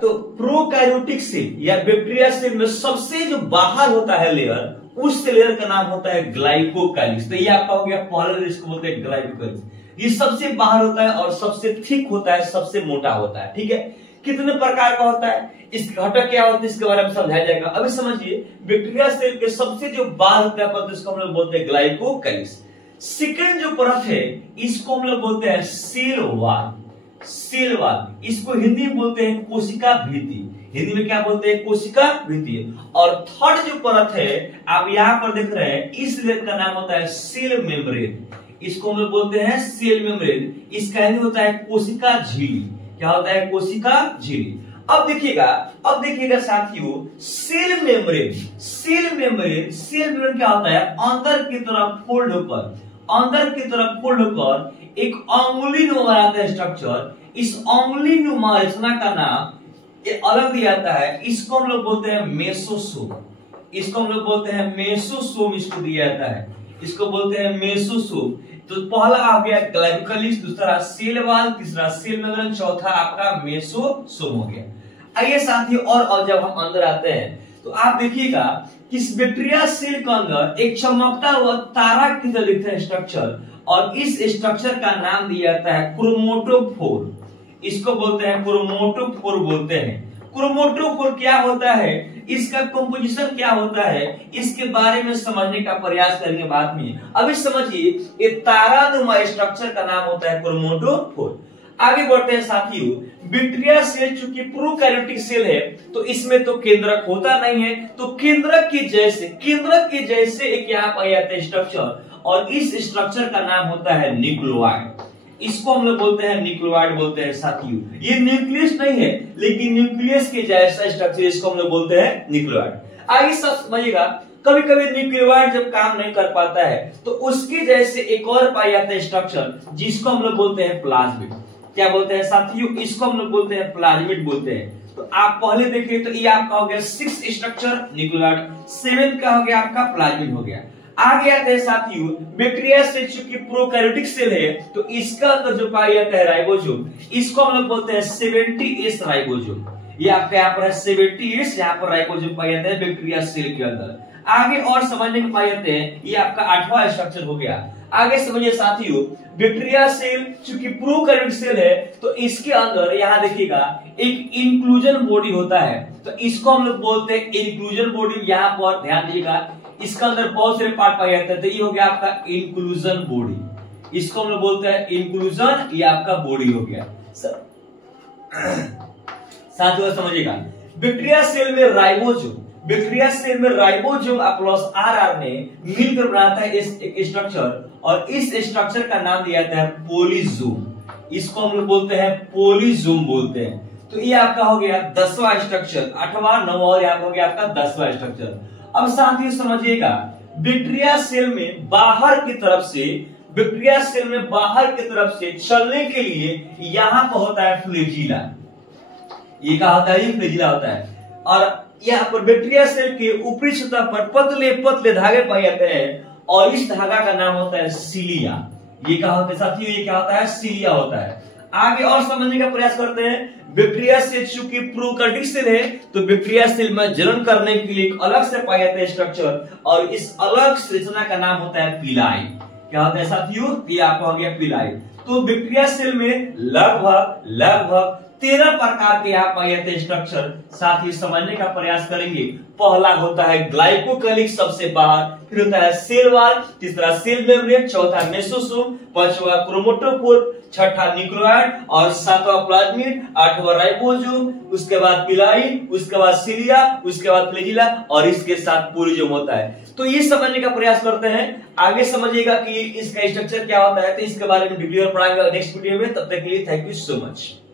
तो prokaryotic cell या bacteria cell में सबसे जो बाहर होता है लेयर, उस लेयर का नाम होता है ग्लाइकोकाइलिक्स। तो ये आपका हो गया पहला, इसको बोलते हैं ग्लाइकोकाइलिक्स। ये सबसे बाहर होता है और सबसे थिक होता है, सबसे मोटा होता है। ठीक है, कितने प्रकार का होता है, इसका घटक क्या होता है, इसके बारे में समझाया जाएगा। अभी समझिए, बैक्टीरिया सेल के सबसे जो बाहर होता है परत, इसको हम लोग बोलते हैं ग्लाइकोकाइलिक्स। सेकंड जो परत है, इसको हम लोग बोलते हैं सेल वॉल। सेल वॉल, इसको हिंदी में बोलते हैं कोशिका भित्ति। हिंदी में क्या बोलते हैं, कोशिका भित्ति। और थर्ड जो परत है, आप यहां पर देख रहे हैं, इस लेयर का नाम होता है सेल मेम्ब्रेन। इसको हम लोग बोलते हैं सेल मेम्ब्रेन। इसका हिंदी होता है कोशिका झिल्ली। क्या होता है, कोशिका झिल्ली। अब देखिएगा साथियों, सेल मेम्ब्रेन क्या होता है, अंदर की तरफ फोल्ड होकर एक अंगुली नुमा आता है स्ट्रक्चर। इस अंगुली नुमा रचना का नाम अलग दिया जाता है, इसको हम लोग बोलते हैं मेसोसोम। इसको दिया जाता है, इसको बोलते हैं मेसोसोम। तो पहला आ गया ग्लाइकोकाइलिक्स, दूसरा सेल वॉल, तीसरा सेल मेम्ब्रेन, चौथा आपका मेसोसोम हो गया। आइए साथियों, और जब हम अंदर आते हैं तो आप देखिएगा कि इस बैक्टीरिया सेल के अंदर एक चमकता हुआ तारा की तरह दिखता है स्ट्रक्चर, और इस स्ट्रक्चर का नाम दिया जाता है क्रोमैटोफोर। इसको बोलते हैं क्रोमैटोफोर बोलते हैं। क्रोमैटोफोर क्या होता है, इसका कंपोजिशन क्या होता है, इसके बारे में समझने का प्रयास करेंगे बाद में। अभी समझिए, ये तारानुमा स्ट्रक्चर का नाम होता है क्रोमैटोफोर। आगे बढ़ते हैं साथियों, बैक्टीरिया सेल चूंकि प्रोकैरियोटिक सेल है, तो इसमें तो केंद्रक होता नहीं है, तो केंद्रक के जैसे एक यहाँ पर आता है स्ट्रक्चर, और इस स्ट्रक्चर का नाम होता है न्यूक्लियोइड। इसको हम लोग बोलते हैं न्यूक्लियोइड बोलते हैं साथियों। ये न्यूक्लियस नहीं है, लेकिन न्यूक्लियस के जैसा स्ट्रक्चर, इसको हम लोग बोलते हैं न्यूक्लियोइड। आगे सब समझिएगा, कभी कभी न्यूक्लियोइड जब काम नहीं कर पाता है, तो उसके जैसे एक और पाया जाता है स्ट्रक्चर, जिसको हम लोग बोलते हैं प्लाज्मिड। क्या बोलते हैं साथियों, इसको हम लोग बोलते हैं प्लाज्मिड बोलते हैं। तो आप पहले देखिए, तो ये आपका हो गया 6 स्ट्रक्चर न्यूक्लियोइड, 7 का हो गया आपका प्लाज्मिड हो गया। आगे आते हैं साथियों, बैक्टीरिया सेल चूंकि प्रोकैरियोटिक सेल है, तो इसका अंदर जो पाया जाता है राइबोसोम, इसको हम लोग बोलते हैं 70S राइबोसोम। ये आपका यहाँ पर 70S, यहाँ पर राइबोसोम पाया जाता है बैक्टीरिया सेल के अंदर। आगे और समझने को पाए जाते हैं, ये आपका 8वां स्ट्रक्चर हो गया। आगे समझिए साथियों, बैक्टीरिया सेल चूंकि प्रोकैरियोटिक सेल है, तो इसके अंदर यहाँ देखिएगा एक इंक्लूजन बॉडी होता है, तो इसको हम लोग बोलते हैं इंक्लूजन बॉडी। यहाँ पर ध्यान दीजिएगा, इसका अंदर बहुत सारे पार्ट पाए जाते हैं, तो ये हो गया आपका इंक्लूजन बॉडी। इसको हम लोग बोलते हैं इंक्लूजन, ये आपका बॉडी हो गया। साथियों समझिएगा, बैक्टीरिया सेल में राइबोसोम प्लस आरआरएनए मिलकर बनाता है एक स्ट्रक्चर, और इस स्ट्रक्चर का नाम दिया जाता है पोलिसोम। इसको हम लोग बोलते हैं पोलिसोम बोलते हैं। तो ये आपका हो गया 10वां स्ट्रक्चर, 8वां 9वां, और यहाँ हो गया आपका 10वां स्ट्रक्चर। अब साथियों समझिएगा, बैक्टीरिया सेल में बाहर की तरफ से चलने के लिए यहाँ पर होता है फ्लैजिला। ये क्या होता है, ये फ्लैजिला होता है। और यहाँ पर बैक्टीरिया सेल के ऊपरी सतह पर पतले पतले धागे पाए जाते हैं, और इस धागा का नाम होता है सिलिया। ये क्या होता है साथियों, ये क्या होता है, सिलिया होता है। आगे और समझने का प्रयास करते हैं, बैक्टीरिया सेल चूंकि प्रोकैरियोटिक सेल है, तो बैक्टीरिया सेल में जनन करने के लिए एक अलग से पाया जाता है स्ट्रक्चर, और इस अलग संरचना का नाम होता है पिलाई। क्या होता है साथियों, ये आपका हो गया पिलाई। तो बैक्टीरिया सेल में लगभग 13 प्रकार के यहाँ पाए जाते हैं स्ट्रक्चर। साथ ही समझने का प्रयास करेंगे। पहला होता है ग्लाइकोकाइलिक्स सबसे बाहर, फिर होता है सेल वॉल, तीसरा सेल मेम्ब्रेन, चौथा मेसोसोम, पांचवा क्रोमैटोफोर, छठा न्यूक्लियोइड, और 7वां प्लाज्मिड, 8वां राइबोसोम, उसके बाद पिलाई, उसके बाद सिलिया, उसके बाद फ्लैजिला, और इसके साथ पोलिसोम होता है। तो ये समझने का प्रयास करते हैं। आगे समझिएगा कि इसका स्ट्रक्चर क्या होता है, तो इसके बारे में डिटेल पढ़ाएंगे नेक्स्ट वीडियो में। तब तक के लिए थैंक यू सो मच।